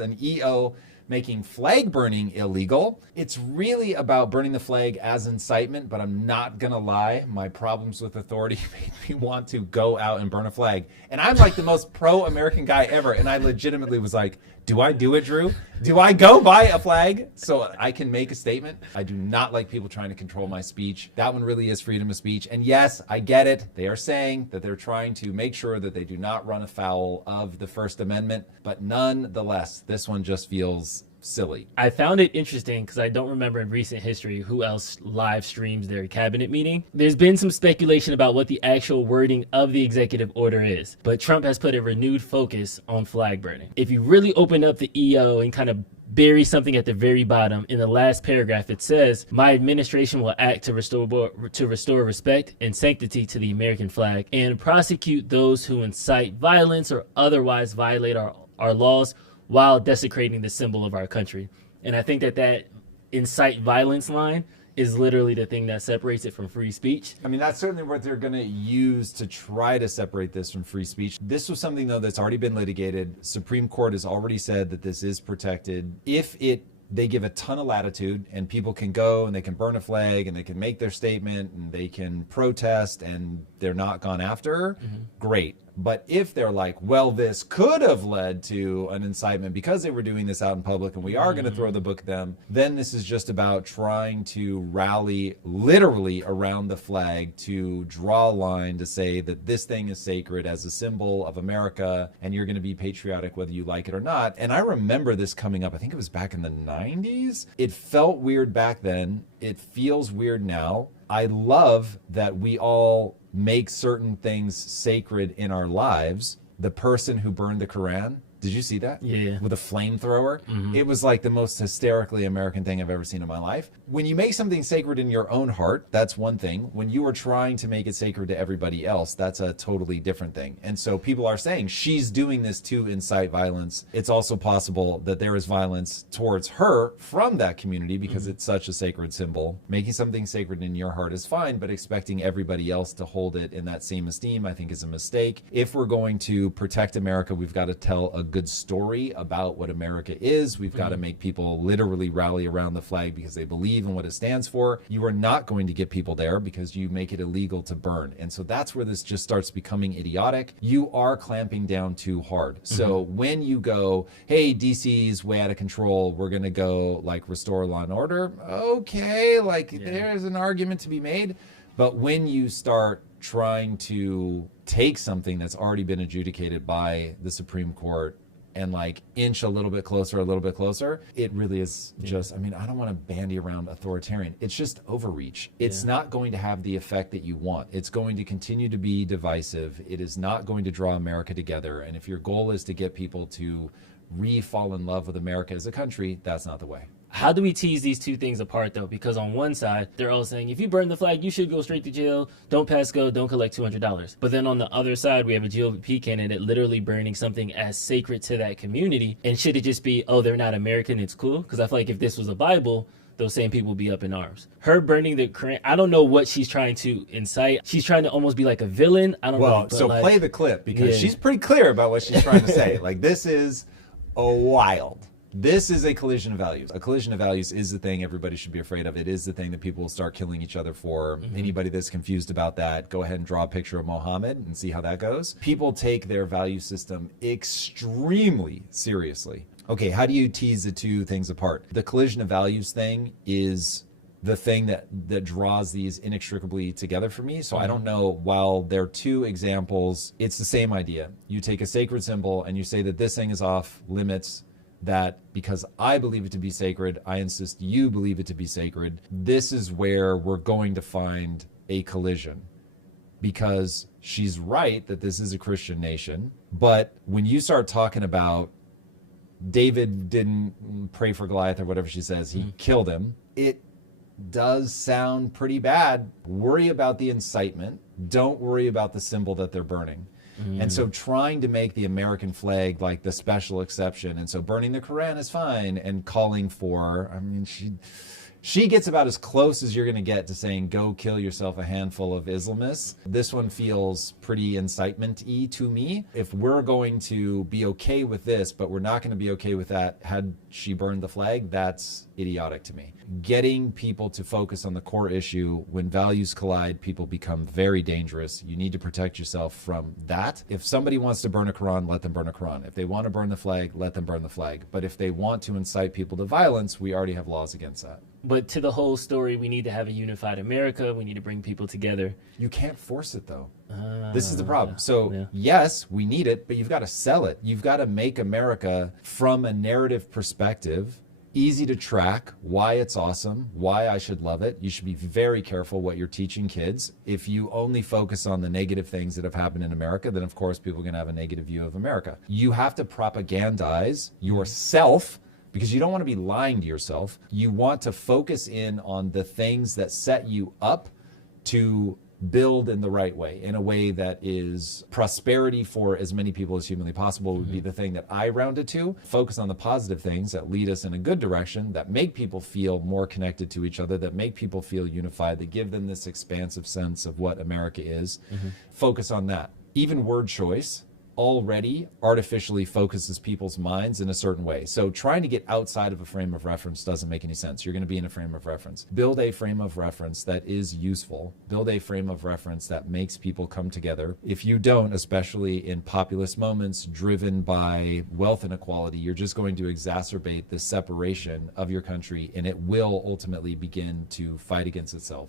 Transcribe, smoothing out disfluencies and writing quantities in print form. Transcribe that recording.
an EO making flag burning illegal. It's really about burning the flag as incitement, but I'm not gonna lie, my problems with authority made me want to go out and burn a flag. And I'm like the most pro-American guy ever, and I legitimately was like, do I do it, Drew? Do I go buy a flag so I can make a statement? I do not like people trying to control my speech. That one really is freedom of speech. And yes, I get it. They are saying that they're trying to make sure that they do not run afoul of the First Amendment. But nonetheless, this one just feels silly. I found it interesting because I don't remember in recent history who else live streams their cabinet meeting. There's been some speculation about what the actual wording of the executive order is, but Trump has put a renewed focus on flag burning. If you really open up the EO and kind of bury something at the very bottom, in the last paragraph it says, my administration will act to restore respect and sanctity to the American flag and prosecute those who incite violence or otherwise violate our laws while desecrating the symbol of our country. And I think that incite violence line is literally the thing that separates it from free speech. I mean, that's certainly what they're going to use to try to separate this from free speech. This was something, though, that's already been litigated. Supreme Court has already said that this is protected. They give a ton of latitude and people can go and they can burn a flag and they can make their statement and they can protest and they're not gone after, great. But if they're like, well, this could have led to an incitement because they were doing this out in public and we are going to throw the book at them, then this is just about trying to rally literally around the flag to draw a line to say that this thing is sacred as a symbol of America and you're going to be patriotic whether you like it or not. And I remember this coming up, I think it was back in the 90s. It felt weird back then. It feels weird now. I love that we all make certain things sacred in our lives. The person who burned the Quran, did you see that? Yeah. With a flamethrower? It was like the most hysterically American thing I've ever seen in my life. When you make something sacred in your own heart, that's one thing. When you are trying to make it sacred to everybody else, that's a totally different thing. And so people are saying she's doing this to incite violence. It's also possible that there is violence towards her from that community because it's such a sacred symbol. Making something sacred in your heart is fine, but expecting everybody else to hold it in that same esteem, I think, is a mistake. If we're going to protect America, we've got to tell a good story about what America is. We've got to make people literally rally around the flag because they believe in what it stands for. You are not going to get people there because you make it illegal to burn. And so that's where this just starts becoming idiotic. You are clamping down too hard. So when you go, hey, DC's way out of control, we're going to go like restore law and order. Okay, there's an argument to be made. But when you start trying to take something that's already been adjudicated by the Supreme Court and like inch a little bit closer, it really is just, I mean, I don't want to bandy around authoritarian. It's just overreach. It's not going to have the effect that you want. It's going to continue to be divisive. It is not going to draw America together. And if your goal is to get people to fall in love with America as a country, that's not the way. How do we tease these two things apart, though? Because on one side, they're all saying, if you burn the flag, you should go straight to jail. Don't pass go. Don't collect $200. But then on the other side, we have a GOP candidate literally burning something as sacred to that community. And should it just be, oh, they're not American, it's cool? Because I feel like if this was a Bible, those same people would be up in arms. Her burning the Quran, I don't know what she's trying to incite. She's trying to almost be like a villain. I don't know. Well, so play the clip because she's pretty clear about what she's trying to say. Like, this is wild. This is a collision of values. A collision of values is the thing everybody should be afraid of. It is the thing that people will start killing each other for. Anybody that's confused about that, go ahead and draw a picture of Mohammed and see how that goes. People take their value system extremely seriously. Okay, how do you tease the two things apart? The collision of values thing is the thing that draws these inextricably together for me. So I don't know, while they're two examples, it's the same idea. You take a sacred symbol and you say that this thing is off limits, that because I believe it to be sacred, I insist you believe it to be sacred. This is where we're going to find a collision, because she's right that this is a Christian nation. But when you start talking about David didn't pray for Goliath or whatever she says, he killed him, it does sound pretty bad. Worry about the incitement. Don't worry about the symbol that they're burning. And so trying to make the American flag like the special exception, and so burning the Quran is fine, and calling for, I mean, She gets about as close as you're going to get to saying, go kill yourself, a handful of Islamists. This one feels pretty incitement-y to me. If we're going to be okay with this, but we're not going to be okay with that, had she burned the flag, that's idiotic to me. Getting people to focus on the core issue, when values collide, people become very dangerous. You need to protect yourself from that. If somebody wants to burn a Quran, let them burn a Quran. If they want to burn the flag, let them burn the flag. But if they want to incite people to violence, we already have laws against that. But to the whole story, we need to have a unified America. We need to bring people together. You can't force it, though. This is the problem. So, yes, we need it, but you've got to sell it. You've got to make America, from a narrative perspective, easy to track, why it's awesome, why I should love it. You should be very careful what you're teaching kids. If you only focus on the negative things that have happened in America, then of course people are going to have a negative view of America. You have to propagandize yourself, because you don't want to be lying to yourself. You want to focus in on the things that set you up to build in the right way, in a way that is prosperity for as many people as humanly possible would be the thing that I rounded to. Focus on the positive things that lead us in a good direction, that make people feel more connected to each other, that make people feel unified, that give them this expansive sense of what America is. Focus on that. Even word choice already artificially focuses people's minds in a certain way. So trying to get outside of a frame of reference doesn't make any sense. You're going to be in a frame of reference. Build a frame of reference that is useful. Build a frame of reference that makes people come together. If you don't, especially in populist moments driven by wealth inequality, you're just going to exacerbate the separation of your country, and it will ultimately begin to fight against itself.